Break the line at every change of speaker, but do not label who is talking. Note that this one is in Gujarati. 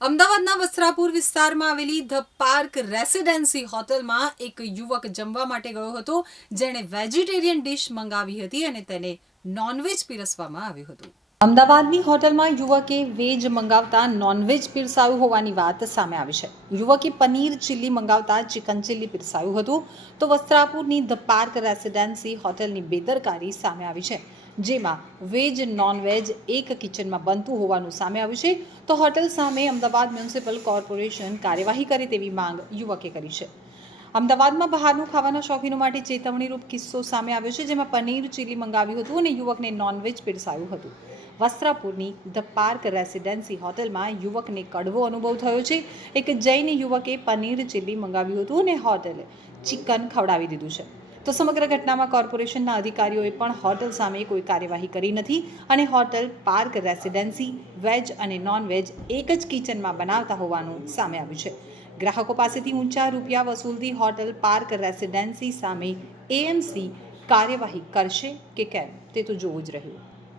અમદાવાદના વસ્ત્રાપુર વિસ્તારમાં આવેલી ધ પાર્ક રેસિડેન્સી હોટલમાં એક યુવક જમવા માટે ગયો હતો, જેણે વેજીટેરિયન ડિશ મંગાવી હતી અને તેને નોનવેજ પીરસવામાં આવ્યું હતું. અમદાવાદની હોટલમાં યુવકે વેજ મંગાવતા નોનવેજ પીરસાયું હોવાની વાત સામે આવી છે. યુવકે પનીર ચીલી મંગાવતા ચિકન ચીલી પીરસાયું હતું. તો વસ્ત્રાપુરની ધ પાર્ક રેસિડેન્સી હોટલની બેદરકારી સામે આવી છે. જેમાં વેજ નોનવેજ એક કિચનમાં બનતું હોવાનું સામે આવ્યું છે. તો હોટલ સામે અમદાવાદ મ્યુનિસિપલ કોર્પોરેશન કાર્યવાહી કરે તેવી માંગ યુવકે કરી છે. અમદાવાદમાં બહારનું ખાવાના શોખીનો માટે ચેતવણીરૂપ કિસ્સો સામે આવ્યો છે, જેમાં પનીર ચીલી મંગાવ્યું હતું અને યુવકને નોનવેજ પીરસાયું હતું. વસ્ત્રાપુરની ધ પાર્ક રેસિડેન્સી હોટલમાં યુવકને કડવો અનુભવ થયો છે. એક જૈન યુવકે પનીર ચીલી મંગાવ્યું હતું અને હોટલે ચિકન ખવડાવી દીધું છે. તો સમગ્ર ઘટનામાં કોર્પોરેશનના અધિકારીઓએ પણ હોટલ સામે કોઈ કાર્યવાહી કરી નથી અને હોટલ પાર્ક રેસિડેન્સી, વેજ અને નોન વેજ એક જ કિચનમાં બનાવતા હોવાનું સામે આવ્યું છે. ગ્રાહકો પાસેથી ઊંચા રૂપિયા વસૂલતી હોટલ પાર્ક રેસિડેન્સી સામે એએમસી કાર્યવાહી કરશે કે કેમ તે તો જોવું જ રહ્યું.